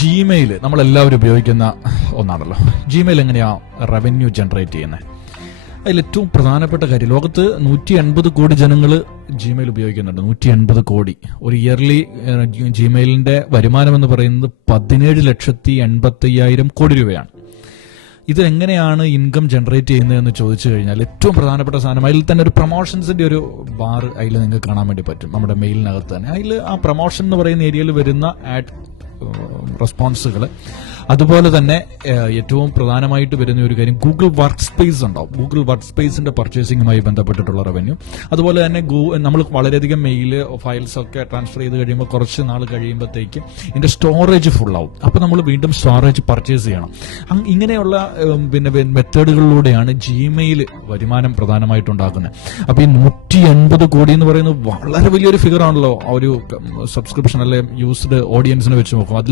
Gmail നമ്മളെല്ലാവരും ഉപയോഗിക്കുന്ന ഒന്നാണല്ലോ. Gmail എങ്ങനെയാ റവന്യൂ ജനറേറ്റ് ചെയ്യുന്നത്? അതിൽ ഏറ്റവും പ്രധാനപ്പെട്ട കാര്യം, ലോകത്ത് 180 കോടി ജനങ്ങൾ ജിമെയിൽ ഉപയോഗിക്കുന്നുണ്ട്. 180 കോടി. ഒരു ഇയർലി ജിമെയിലിന്റെ വരുമാനം എന്ന് പറയുന്നത് 17,80,000 കോടി രൂപയാണ്. ഇതെങ്ങനെയാണ് ഇൻകം ജനറേറ്റ് ചെയ്യുന്നതെന്ന് ചോദിച്ചു കഴിഞ്ഞാൽ ഏറ്റവും പ്രധാനപ്പെട്ട സാധനം, അതിൽ തന്നെ ഒരു പ്രൊമോഷൻസിന്റെ ഒരു ബാർ അതിൽ നിങ്ങൾക്ക് കാണാൻ വേണ്ടി പറ്റും നമ്മുടെ മെയിലിനകത്ത് തന്നെ. അതിൽ ആ പ്രൊമോഷൻ എന്ന് പറയുന്ന ഏരിയയിൽ വരുന്ന ആഡ് റെസ്പോൺസുകൾ, അതുപോലെ തന്നെ ഏറ്റവും പ്രധാനമായിട്ട് വരുന്ന ഒരു കാര്യം ഗൂഗിൾ വർക്ക് സ്പേസ് ഉണ്ടാവും. ഗൂഗിൾ വർക്ക് സ്പേസിന്റെ പർച്ചേസിംഗുമായി ബന്ധപ്പെട്ടിട്ടുള്ള റവന്യൂ. അതുപോലെ തന്നെ നമ്മൾ വളരെയധികം മെയിൽ ഫയൽസ് ഒക്കെ ട്രാൻസ്ഫർ ചെയ്ത് കഴിയുമ്പോൾ കുറച്ച് നാൾ കഴിയുമ്പോഴത്തേക്ക് ഇതിന്റെ സ്റ്റോറേജ് ഫുൾ ആവും. അപ്പോൾ നമ്മൾ വീണ്ടും സ്റ്റോറേജ് പർച്ചേസ് ചെയ്യണം. ഇങ്ങനെയുള്ള മെത്തേഡുകളിലൂടെയാണ് ജിമെയിൽ വരുമാനം പ്രധാനമായിട്ടുണ്ടാക്കുന്നത്. അപ്പോൾ ഈ 180 കോടി എന്ന് പറയുന്നത് വളരെ വലിയൊരു ഫിഗർ ആണല്ലോ ആ ഒരു സബ്സ്ക്രിപ്ഷൻ അല്ലെ യൂസ്ഡ് ഓഡിയൻസിനെ വെച്ച് നോക്കുമ്പോൾ.